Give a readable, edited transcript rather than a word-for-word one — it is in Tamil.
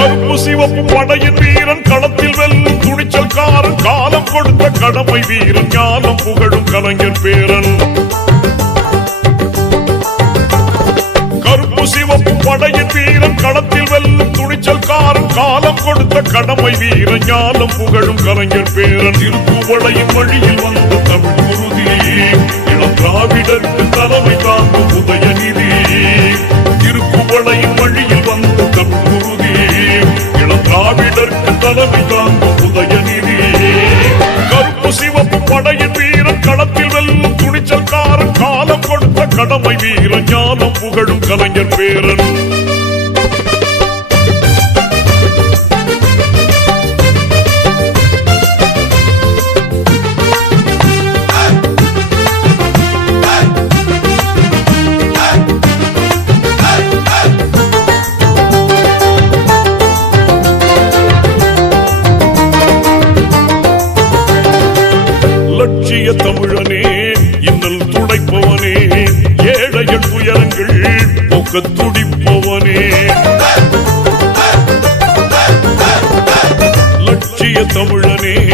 கருப்பு சிவப்பு படையின் வீரன் களத்தில் வெல்லும் துணிச்சல்காரன் காலம் கொடுத்த கடமை வீரன் ஞானம் புகழும் கலைஞர் பேரன் கருப்பு சிவப்பு படையின் வீரன் களத்தில் வெல்லும் துணிச்சல்காரன் காலம் கொடுத்த கடமை வீரன் ஞானம் புகழும் கலைஞர் பேரன் திருப்புவளையின் வழியில் வந்த தமிழ் குருதி இளம் திராவிடருக்கு தலைமை தாங்கும் உதயநிதி திருப்புவளையின் வழியில் வந்த தமிழ் குருதி இளம் திராவிடருக்கு தலைமை தாங்கும் உதயநிதி கருப்பு சிவப்பு படையின் வீரன் களத்தில் வெல்லும் துணிச்சல்காரன் காலம் கொடுத்த கடமை வீரன் ஞானம் புகழும் கலைஞர் பேரன் லட்சிய தமிழனே இன்னல் துடைப்பவனே ஏழைகள் துயரங்கள் போக்க துடி